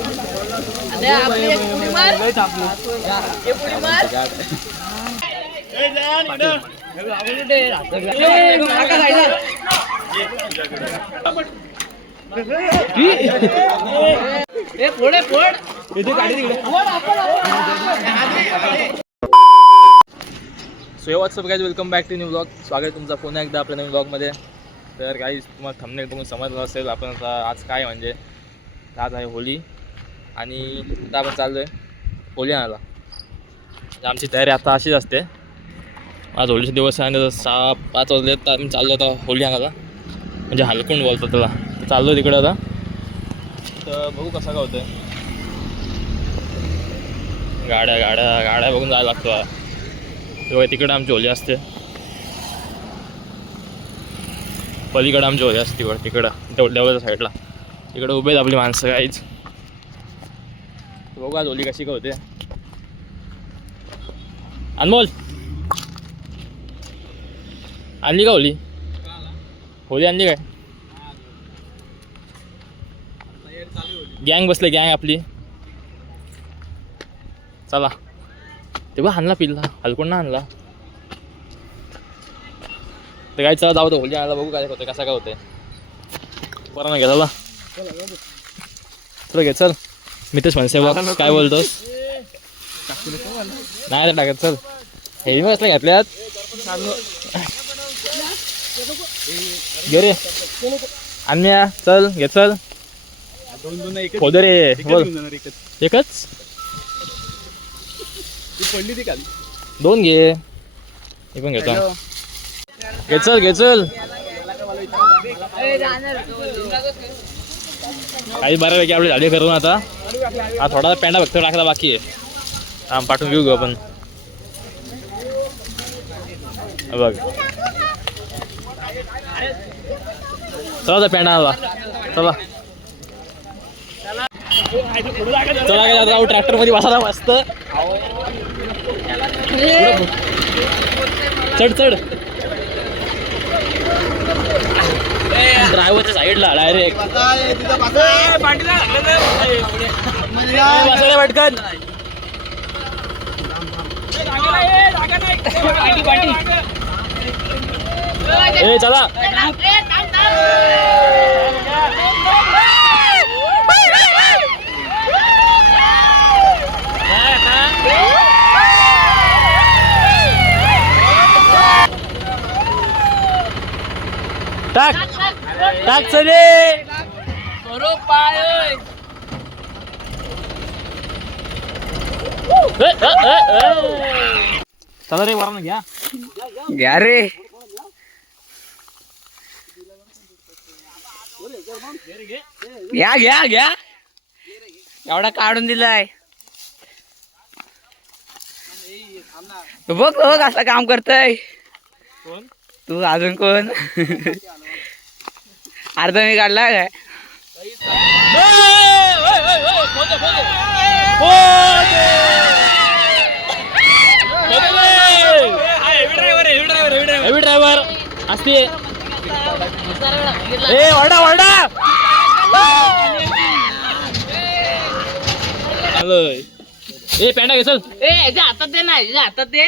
So what's up guys, welcome back to new blog. स्वागत आहे तुमचा पुन्हा एकदा आपल्या नवीन ब्लॉगमध्ये. तर गाईज, तुम्हाला थंबनेल बघून समजलं असेल आपण आता आज काय म्हणजे आज आहे होळी आणि आता आपण चाललो आहे होळी आणायला. आमची तयारी आता अशीच असते. आज होळीचे दिवस आहे, 6-5 वाजले तर आम्ही चाललो आता होळी आणायला, म्हणजे हलकुंड बोलतो त्याला. तर चाललो तिकडे आता, तर बघू कसं काय होतं. गाड्या गाड्या गाड्या बघून जायला लागतो. तेव्हा तिकडं आमची होळी असते, पलीकडं आमची होळी असते तिकडं डेव्हलपच्या साईडला. तिकडं उभे आहेत आपली माणसं काहीच. बघू आज होळी कशी काय होते. अनमोल आणली का होळी? होळी आणली काय? गँग बसले, गँग आपली. चला तेव्हा आणला पिल्ला हलकुंड आणला. तर काय चला जाऊ दे होळी आणायला, बघू काय होतं कसं काय होतंय. बरं नाही घ्या, चला चल घे. चल मी तेच म्हणसे बघ, काय बोलतोस? नाही टाकत. चल हे मग असल्या घेतल्यात घे रे अन्या. चल घे. चल खोद रे. एकच पडली ती खाली. 2 घे. हे पण घेतो. घे चल घे. चल काही बऱ्यापैकी आपली झाडी करून आता हा थोडा पेंडा फक्त टाकला बाकी आहे. हा पाठवून घेऊ आपण. बघ चला पेंडा आला. चला चला काय जाऊ ट्रॅक्टर मध्ये बसायला मस्त. चढ चढ ड्रायव्हरच्या साईडला डायरेक्ट बसायला पटकन. ए चला टाक टाक चले. चला रे वरण घ्या. घ्या रे. घ्या घ्या घ्या. एवढा काढून दिलाय. बघ बघ असं काम करतय. कोण तू? अजून कोण? अर्धा मी काढला काय? हेवी ड्रायव्हर असते. ए वरडा वरडा. ए पेंडा घे. चल ए हातात दे ना, हातात दे.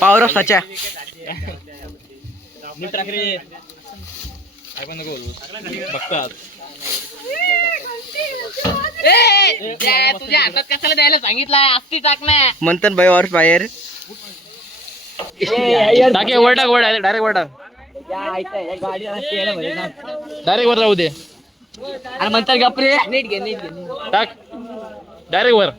पावर ऑफ सचा. नीट टाक रे. काय पण नको बोलू, बघतात. ए तुझ्या हातात कशाला द्यायला सांगितलंय? असती टाक ना. मंथन भाई और फायर. टाके वर टाक. वर डायरेक्ट वर टाक. डायरेक्ट वर राहू दे. आणि म्हणतात गपरे. नीट घे नीट घे. टाक डायरेक्ट वर.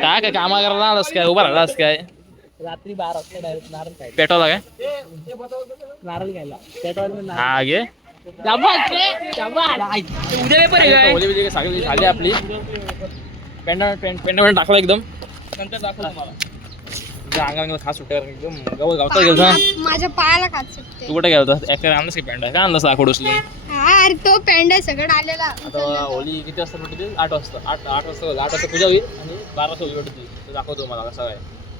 टाक कामा करायला आलास काय? उभा राहिलास काय? रात्री 12 वाजता डायरेक्ट नारळ खायला. पेटवला काय? नारळ खायला पेटवायला. हा घे. उद्या पेपर आहे. होली बिली सगळी झाली आपली. पेंडा पेंडा टाकला एकदम. नंतर दाखवतो तुम्हाला. अंगांगा खास सुट्ट्यावर एकदम गावता गेलता. माझ्या पायाला खात सुटते. तू कुठे गेलता? आणलास की पेंडा? काय आणलास लाकूड उचलून? अरे तो पेंडा सगळं आलेला. आता होली किती वाजता भेटते? 8 वाजता. 8 वाजता पूजा होईल आणि 12 वाजता होली भेटते. दाखवतो मला कसं आहे.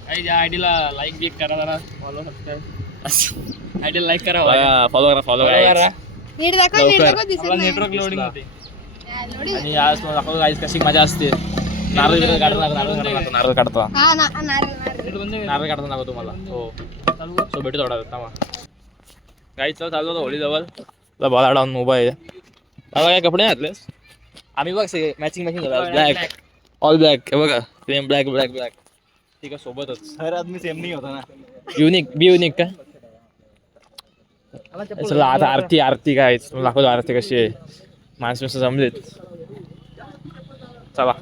काही आयडीला लाईक बिक करा जरा फॉलो सबस्क्राईब आयडीला लाईक करा फॉलो करा नीट दाखव नीट दाखव दिसत नाही नेटवर्क लोडिंग होते लोडी आणि आज तुम्हाला दाखवतो गाईस कशी मजा असते नारळ काढतो हा नारळ नारळ नारळ काढतो दाखवतो तुम्हाला हो सो भेटू थोडा थांबा गाईच चालू होतं होळी जवळ बॉल डाऊन मोबाईल मला काय कपडे घातलेस आम्ही बघ सगळे मॅचिंग ब्लॅक ऑल ब्लॅक हे बघा सेम ब्लॅक ठीक आहे सोबतच हर आदमी सेम नाही होता ना युनिक का चला आता आरती काय तुम्हाला दाखवतो आरती कशी आहे माणसं जमलेत चला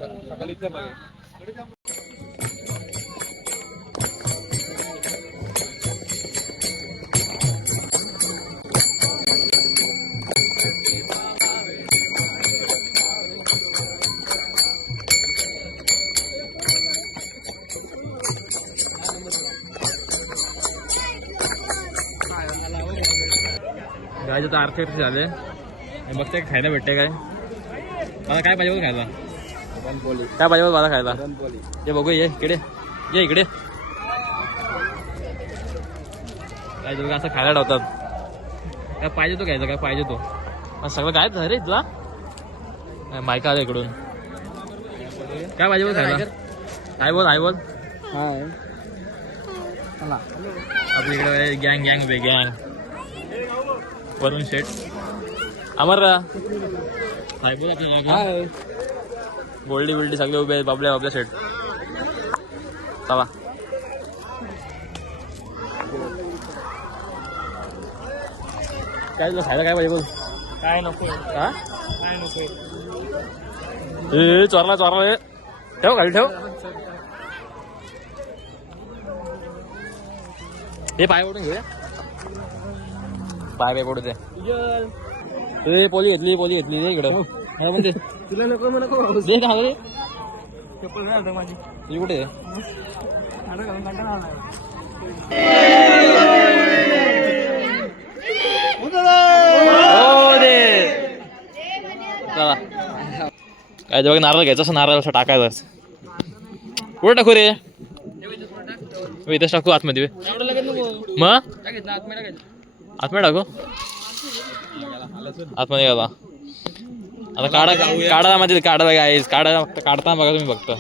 गायचं तर आरती झाले बघते खायला भेटते काय मला काय पाहिजे खायला काय पाहिजे मला खायला ये बघू ये इकडे काय तुला असं खायला ठेवतात काय पाहिजे तो घ्यायचा काय पाहिजे तो सगळं काय रे तुला मायका आलं इकडून काय पाहिजे बोल खायला काय बोल आपल्या इकडे गँग वरुण शेठ अमर काय बोल आपल्या गोल्डी सगळे उभे आहेत बाबल्या शेठ चला काय तुला खायला काय पाहिजे बोल काय नको हा काय नको चोरला ठेव खाली ठेव हे पाय पडून घेऊया पाय पडू दे पोली घेतली दे इकडं मला म्हणते तुला नको दे का रे चप्पल घालतो माझी ती कुठे आहे? हो दे चला काय बघ नारळ घ्यायचं असं नारळ असं टाकायचं कुठे टाकू रे इथेच टाकू आतमध्ये मग आतमध्ये टाकू आतमध्ये गेला आता काढा मध्ये काढा गाईस काढताना बघा तुम्ही फक्त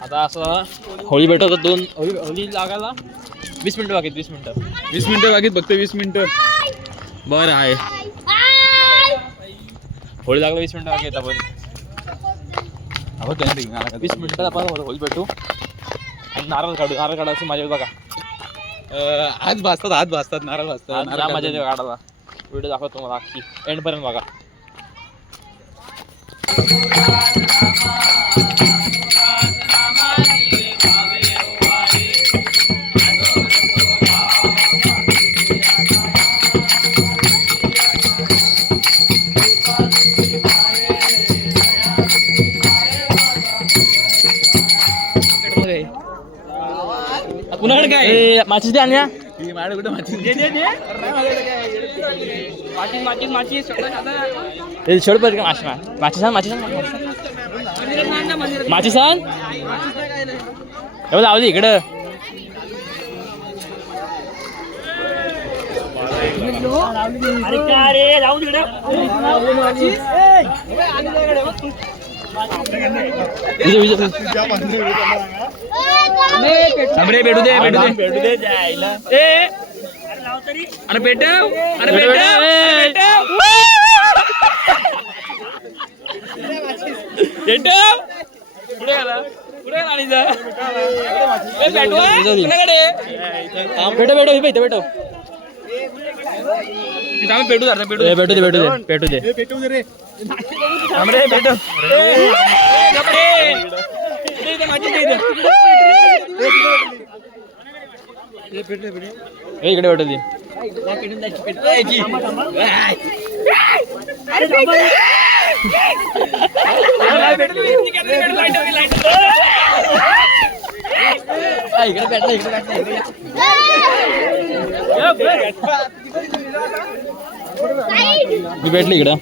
आता असं होळी भेटवतो होळी लागायला 20 मिनिटं बाकी 20 मिनिटं बाकी फक्त 20 मिनिटं बरं आहे होळी लागला 20 मिनिटं बाकी येत आपण 20 मिनिटात आपण होळी भेटू आणि नारळ काढायची मजा बघा हात भाजतात नारळ भाजतात मजा येते काढायला व्हिडिओ दाखवतो तुम्हाला अख्खी एंडपर्यंत बघा कुणाकडे काय माचीस दे आणल्या छोड पाहिजे का माची सांग एवढं आवली इकडं भेटू दे अरे भेटव पुढे गेला भेटू दे इकडे भेटू दे मी भेटली इकडं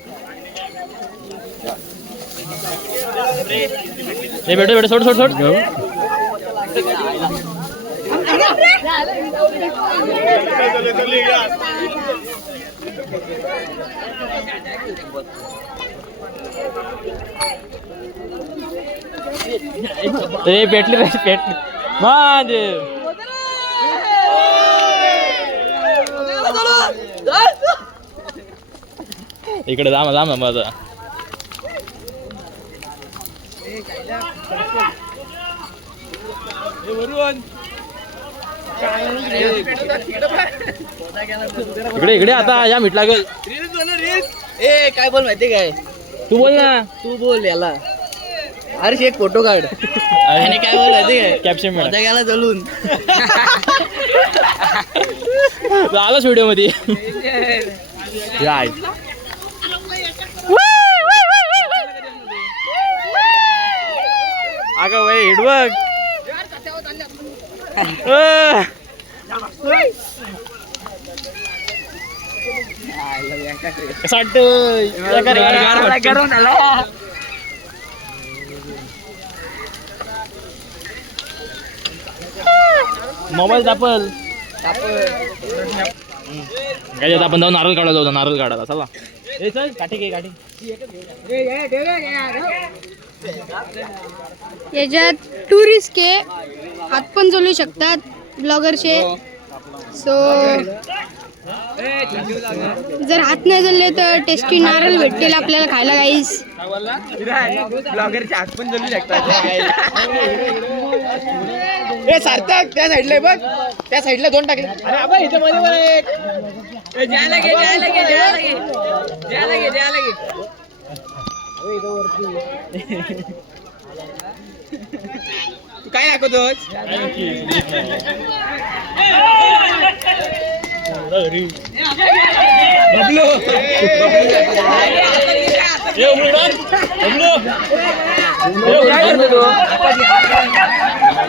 हे भेटो सोड सोड सोड ते पेटली इकडे जा ना माझा इकडे इकडे आता या मिटला गल ए काय बोल माहिती काय तू बोल ना तू बोल याला अरे एक फोटो काढ आणि काय बोल माहिती काय कॅप्शन मिळा मजा गेला चलून आलाच व्हिडिओ मध्ये अगं वय हिट बघ कसं वाटतं गरम झाला मोबाईल दापल काय आपण जाऊन नारळ काढायला जाऊ नारळ काढायला चला ए चल काठी घे काठी याच्यात टुरिस्ट के हात पण चालू शकतात ब्लॉगरचे सो जर हात नाही चालले तर टेस्टी नारळ भेटतील आपल्याला खायला गाईस. ब्लॉगरचे हात पण चालू शकतात ए सार्थक त्या साईडला बघ त्या साईडला दोन टाकले अरे आबा इथे मध्ये पण एक द्यायला घे तू काय दाखवतोस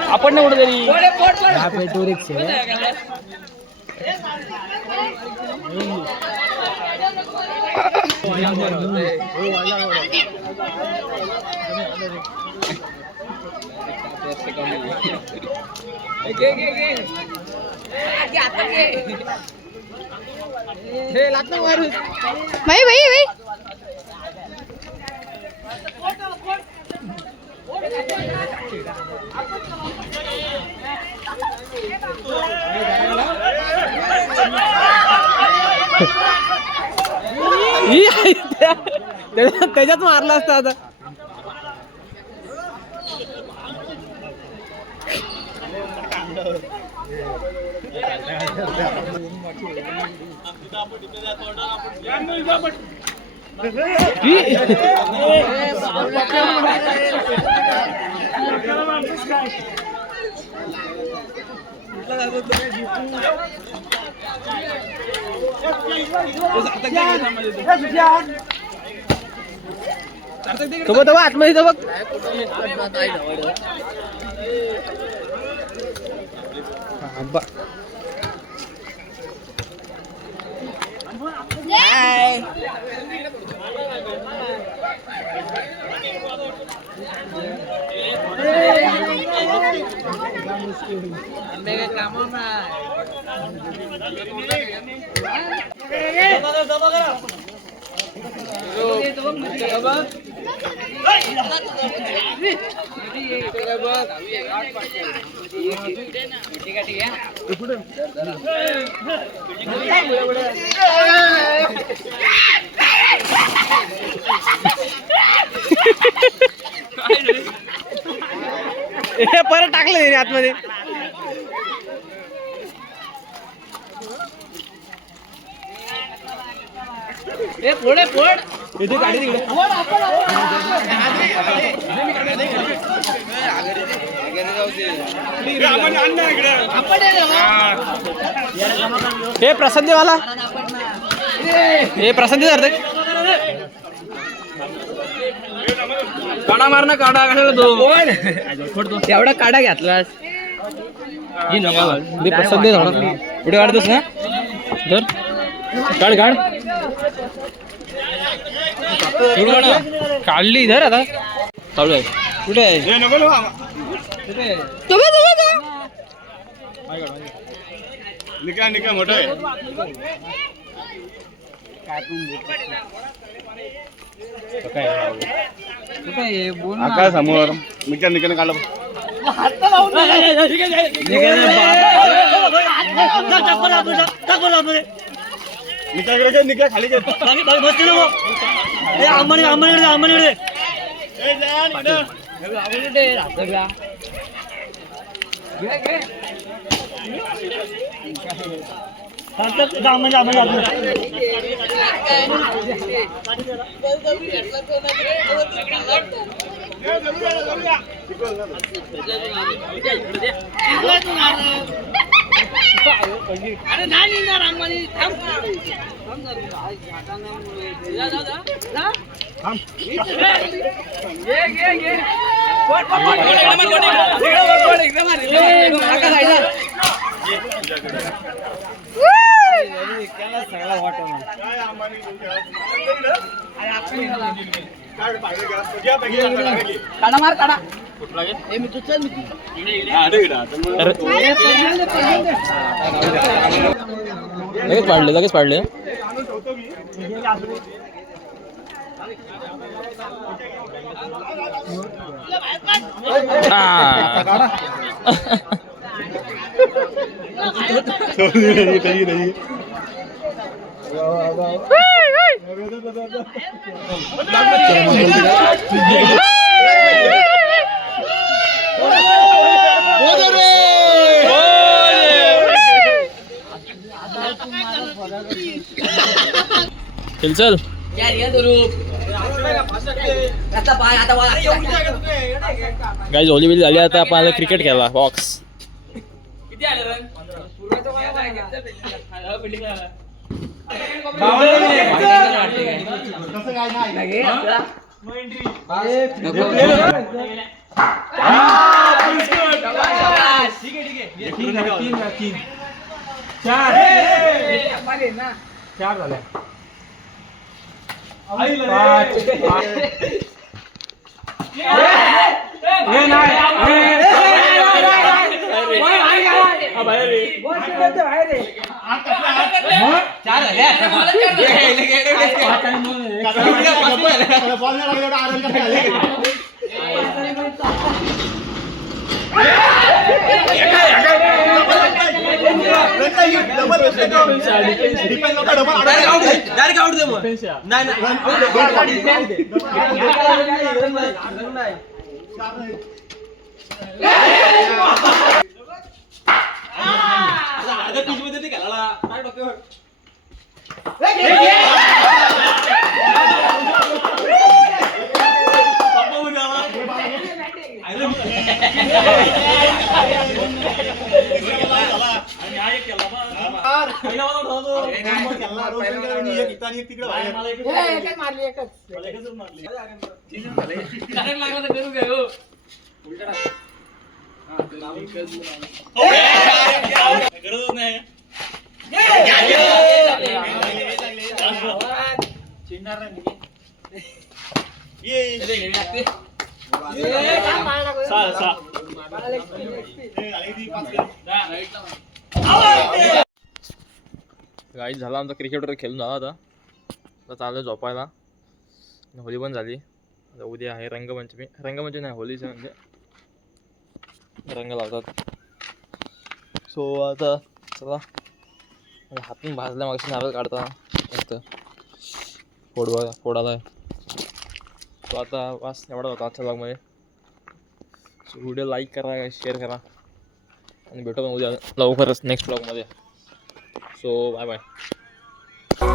आपण ना कुठे तरी भाई भाई भाई त्याच्यात मारला असता आता सोबत आतमध्ये बघ परत टाकलं आतमध्ये फोड इथे गाडी तिकडे हे प्रसंदीवाला हे प्रसंदी धरते काढा मार ना काढा कशाला तो एवढा काढा घेतलास प्रसंदी पुढे काढतोस ना धर काढ काढली धर आता चालू आहे कुठे आहे तुम्ही निका मोठा आहे कुठे आहे बोल ना. आकाश समोर निकाने काढला निका खाली अरे नाही निघणार आम्हाला थांब. काढा मार काढा. लगेच पाडले चल गाईज होली बिली झाली आता आपण क्रिकेट खेळला बॉक्स किती आले रन? चार झाल्या. गाईज झाला आमचा क्रिकेट वगैरे खेळून झाला आता चालू झोपायला. होली पण झाली. आता उद्या आहे रंगपंचमी नाही होलीचं म्हणजे रंग लावतात. सो आता चला हातून भाजल्या मागशी नारळ काढता मस्त फोडाला आहे. तो आता वास एवढा होता आजच्या ब्लॉगमध्ये. सो व्हिडिओ लाईक करा शेअर करा आणि भेटू पण उद्या लवकरच नेक्स्ट ब्लॉगमध्ये. So bye bye.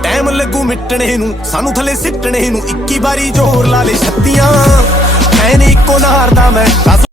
ਟਾਈਮ ਲੱਗੂ ਮਿਟਣੇ ਨੂੰ ਸਾਨੂੰ ਥੱਲੇ ਸਿੱਟਣੇ ਨੂੰ 21 ਵਾਰੀ ਜ਼ੋਰ ਲਾ ਲੈ ਛੱਤੀਆਂ ਐਨ ਇੱਕੋ ਨਾਰ ਦਾ ਮੈਂ